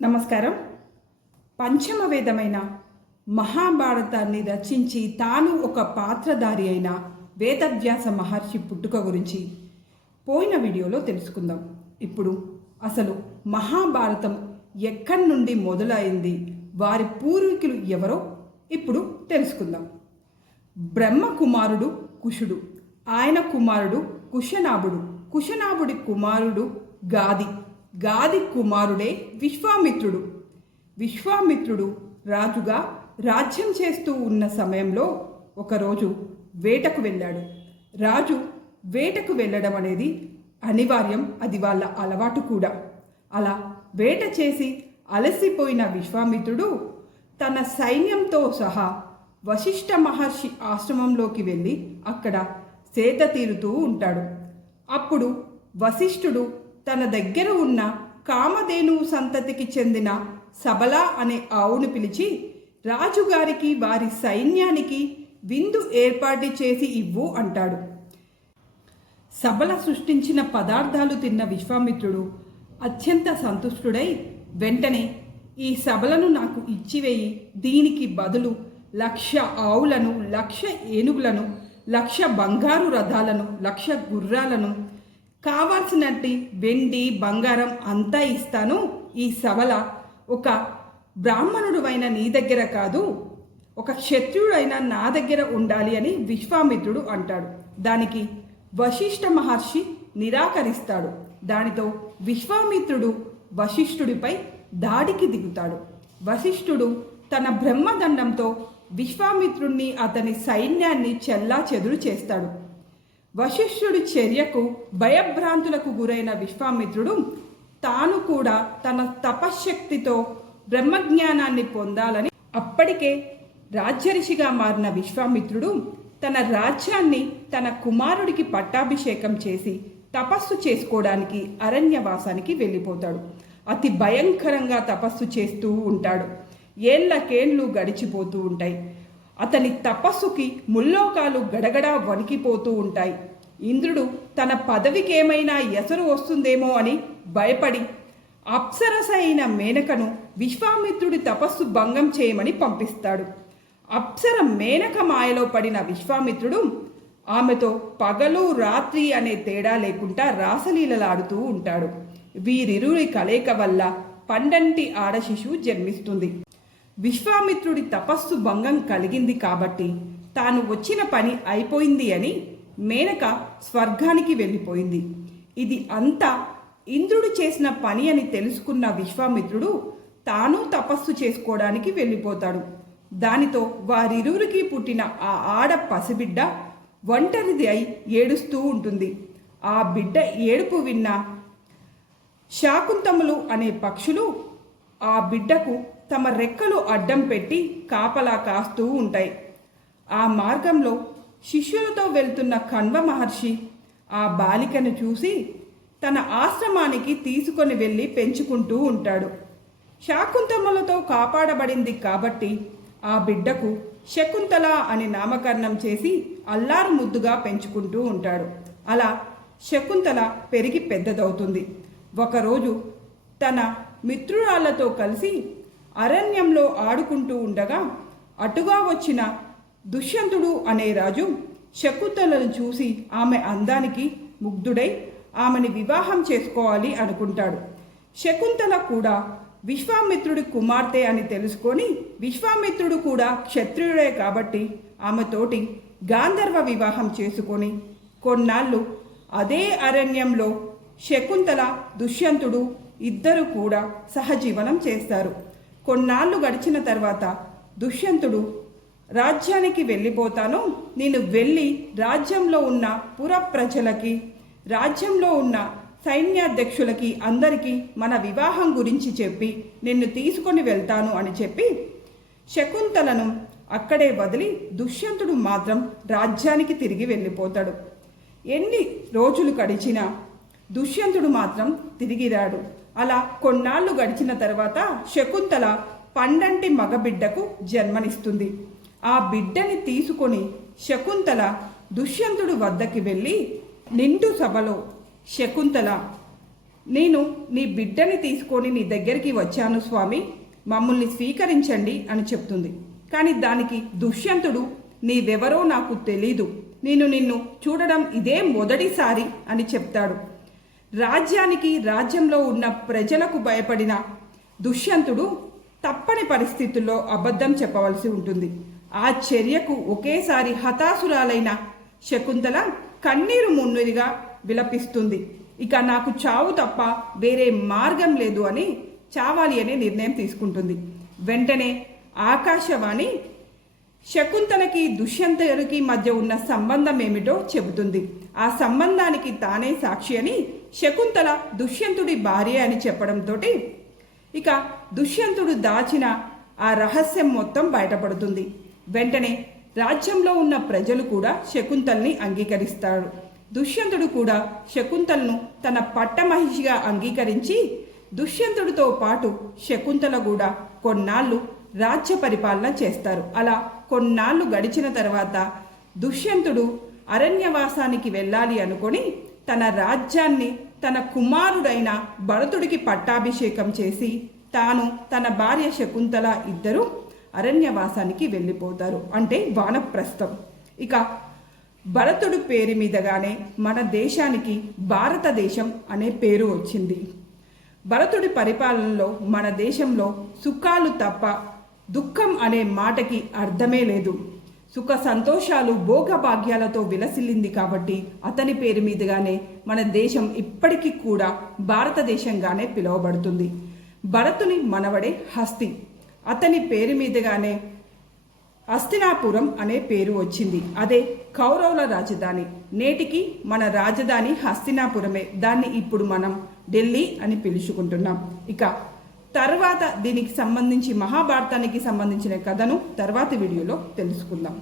నమస్కారం. పంచమ వేదమైన మహాభారతాన్ని రచించి తాను ఒక పాత్రధారి అయిన వేదవ్యాస మహర్షి పుట్టుక గురించి పోయిన వీడియోలో తెలుసుకుందాం. ఇప్పుడు అసలు మహాభారతం ఎక్కడి నుండి మొదలైంది, వారి పూర్వీకులు ఎవరో ఇప్పుడు తెలుసుకుందాం. బ్రహ్మ కుమారుడు కుషుడు, ఆయన కుమారుడు కుశనాభుడు, కుశనాభుడి కుమారుడు గాది, గాది కుమారుడే విశ్వామిత్రుడు. విశ్వామిత్రుడు రాజుగా రాజ్యం చేస్తూ ఉన్న సమయంలో ఒకరోజు వేటకు వెళ్ళాడు. రాజు వేటకు వెళ్ళడం అనేది అనివార్యం, అది వాళ్ళ అలవాటు కూడా. అలా వేట చేసి అలసిపోయిన విశ్వామిత్రుడు తన సైన్యంతో సహా వశిష్ఠ మహర్షి ఆశ్రమంలోకి వెళ్ళి అక్కడ సేద తీరుతూ ఉంటాడు. అప్పుడు వశిష్ఠుడు తన దగ్గర ఉన్న కామధేనువు సంతతికి చెందిన సబల అనే ఆవును పిలిచి రాజుగారికి వారి సైన్యానికి విందు ఏర్పాటు చేసి ఇవ్వు అంటాడు. సబల సృష్టించిన పదార్థాలు తిన్న విశ్వామిత్రుడు అత్యంత సంతుష్టుడై వెంటనే ఈ సబలను నాకు ఇచ్చివేయి, దీనికి బదులు 1,00,000 ఆవులను, 1,00,000 ఏనుగులను, 1,00,000 బంగారు రథాలను, 1,00,000 గుర్రాలను, కావాల్సినట్టు వెండి బంగారం అంతా ఇస్తాను. ఈ సబల ఒక బ్రాహ్మణుడు అయిన నీ దగ్గర కాదు, ఒక క్షత్రియుడైన నా దగ్గర ఉండాలి అని విశ్వామిత్రుడు అంటాడు. దానికి వశిష్ఠ మహర్షి నిరాకరిస్తాడు. దానితో విశ్వామిత్రుడు వశిష్ఠుడిపై దాడికి దిగుతాడు. వశిష్ఠుడు తన బ్రహ్మదండంతో విశ్వామిత్రుణ్ణి, అతని సైన్యాన్ని చెల్లాచెదురు చేస్తాడు. వశిష్ఠుడి చర్యకు భయభ్రాంతులకు గురైన విశ్వామిత్రుడు తాను కూడా తన తపశ్శక్తితో బ్రహ్మజ్ఞానాన్ని పొందాలని, అప్పటికే రాజ్యరిషిగా మారిన విశ్వామిత్రుడు తన రాజ్యాన్ని తన కుమారుడికి పట్టాభిషేకం చేసి తపస్సు చేసుకోవడానికి అరణ్యవాసానికి వెళ్ళిపోతాడు. అతి భయంకరంగా తపస్సు చేస్తూ ఉంటాడు. ఏళ్లకేండ్లు గడిచిపోతూ ఉంటాయి. అతని తపస్సుకి ముల్లోకాలు గడగడా వణికిపోతూ ఉంటాయి. ఇంద్రుడు తన పదవికి ఏమైనా ఎసరు వస్తుందేమో అని భయపడి అప్సరస అయిన మేనకను విశ్వామిత్రుడి తపస్సు భంగం చేయమని పంపిస్తాడు. అప్సర మేనక మాయలో పడిన విశ్వామిత్రుడు ఆమెతో పగలు రాత్రి అనే తేడా లేకుండా రాసలీలలాడుతూ ఉంటాడు. వీరిరువురి కలయిక వల్ల పండంటి ఆడ శిశువు జన్మిస్తుంది. విశ్వామిత్రుడి తపస్సు భంగం కలిగింది కాబట్టి తాను వచ్చిన పని అయిపోయింది అని మేనక స్వర్గానికి వెళ్ళిపోయింది. ఇది అంతా ఇంద్రుడు చేసిన పని అని తెలుసుకున్న విశ్వామిత్రుడు తాను తపస్సు చేసుకోవడానికి వెళ్ళిపోతాడు. దానితో వారిరువురికి పుట్టిన ఆ ఆడ పసిబిడ్డ ఒంటరిది అయి ఏడుస్తూ ఉంటుంది. ఆ బిడ్డ ఏడుపు విన్న శాకుంతములు అనే పక్షులు ఆ బిడ్డకు తమ రెక్కలు అడ్డం పెట్టి కాపలా కాస్తూ ఉంటాయి. ఆ మార్గంలో శిష్యులతో వెళ్తున్న కణ్వ మహర్షి ఆ బాలికను చూసి తన ఆశ్రమానికి తీసుకొని వెళ్ళి పెంచుకుంటూ ఉంటాడు. శాకుంతములతో కాపాడబడింది కాబట్టి ఆ బిడ్డకు శకుంతల అని నామకరణం చేసి అల్లారు ముద్దుగా పెంచుకుంటూ ఉంటాడు. అలా శకుంతల పెరిగి పెద్దదవుతుంది. ఒకరోజు తన మిత్రురాళ్లతో కలిసి అరణ్యంలో ఆడుకుంటూ ఉండగా అటుగా వచ్చిన దుష్యంతుడు అనే రాజు శకుంతలను చూసి ఆమె అందానికి ముగ్ధుడై ఆమెని వివాహం చేసుకోవాలి అనుకుంటాడు. శకుంతల కూడా విశ్వామిత్రుడి కుమార్తె అని తెలుసుకొని విశ్వామిత్రుడు కూడా క్షత్రియుడే కాబట్టి ఆమెతోటి గాంధర్వ వివాహం చేసుకొని కొన్నాళ్ళు అదే అరణ్యంలో శకుంతల దుష్యంతుడు ఇద్దరు కూడా సహజీవనం చేస్తారు. కొన్నాళ్ళు గడిచిన తర్వాత దుష్యంతుడు రాజ్యానికి వెళ్ళిపోతాను, నేను వెళ్ళి రాజ్యంలో ఉన్న పుర ప్రజలకి, రాజ్యంలో ఉన్న సైన్యాధ్యక్షులకి అందరికీ మన వివాహం గురించి చెప్పి నిన్ను తీసుకొని వెళ్తాను అని చెప్పి శకుంతలను అక్కడే వదిలి దుష్యంతుడు మాత్రం రాజ్యానికి తిరిగి వెళ్ళిపోతాడు. ఎన్ని రోజులు గడిచినా దుష్యంతుడు మాత్రం తిరిగి రాడు. అలా కొన్నాళ్ళు గడిచిన తర్వాత శకుంతల పండంటి మగబిడ్డకు జన్మనిస్తుంది. ఆ బిడ్డని తీసుకొని శకుంతల దుష్యంతుడు వద్దకి వెళ్ళి నిండు సభలో శకుంతల నేను నీ బిడ్డని తీసుకొని నీ దగ్గరికి వచ్చాను స్వామి, మమ్మల్ని స్వీకరించండి అని చెప్తుంది. కానీ దానికి దుష్యంతుడు, నీవెవరో నాకు తెలీదు, నేను నిన్ను చూడడం ఇదే మొదటిసారి అని చెప్తాడు. రాజ్యానికి, రాజ్యంలో ఉన్న ప్రజలకు భయపడిన దుష్యంతుడు తప్పని పరిస్థితుల్లో అబద్ధం చెప్పవలసి ఉంటుంది. ఆ చర్యకు ఒకేసారి హతాసురాలైన శకుంతల కన్నీరు మున్నీరుగా విలపిస్తుంది. ఇక నాకు చావు తప్ప వేరే మార్గం లేదు అని చావాలి అనే నిర్ణయం తీసుకుంటుంది. వెంటనే ఆకాశవాణి శకుంతలకి దుష్యంతుడికి మధ్య ఉన్న సంబంధం ఏమిటో చెబుతుంది. ఆ సంబంధానికి తానే సాక్షి అని శకుంతల దుష్యంతుడి భార్య అని చెప్పడంతో ఇక దుష్యంతుడు దాచిన ఆ రహస్యం మొత్తం బయటపడుతుంది. వెంటనే రాజ్యంలో ఉన్న ప్రజలు కూడా శకుంతల్ని అంగీకరిస్తాడు. దుష్యంతుడు కూడా శకుంతలను తన పట్టమహిషిగా అంగీకరించి దుష్యంతుడితో పాటు శకుంతల కూడా కొన్నాళ్ళు రాజ్య పరిపాలన చేస్తారు. అలా కొన్నాళ్ళు గడిచిన తర్వాత దుష్యంతుడు అరణ్యవాసానికి వెళ్ళాలి అనుకొని తన రాజ్యాన్ని తన కుమారుడైన భరతుడికి పట్టాభిషేకం చేసి తాను తన భార్య శకుంతల ఇద్దరు అరణ్యవాసానికి వెళ్ళిపోతారు. అంటే వానప్రస్థం. ఇక భరతుడు పేరు మీదగానే మన దేశానికి భారతదేశం అనే పేరు వచ్చింది. భరతుడి పరిపాలనలో మన దేశంలో సుఖాలు తప్ప దుఃఖం అనే మాటకి అర్థమే లేదు. సుఖ సంతోషాలు భోగభాగ్యాలతో విలసిల్లింది కాబట్టి అతని పేరు మీదుగానే మన దేశం ఇప్పటికీ కూడా భారతదేశంగానే పిలువబడుతుంది. భరతుని మనవడే హస్తి, అతని పేరు మీదుగానే హస్తినాపురం అనే పేరు వచ్చింది. అదే కౌరవుల రాజధాని. నేటికి మన రాజధాని హస్తినాపురమే. దాన్ని ఇప్పుడు మనం ఢిల్లీ అని పిలుచుకుంటున్నాం. ఇక తర్వాత దీనికి సంబంధించి మహాభారతానికి సంబంధించిన కథను తర్వాతి వీడియోలో తెలుసుకుందాం.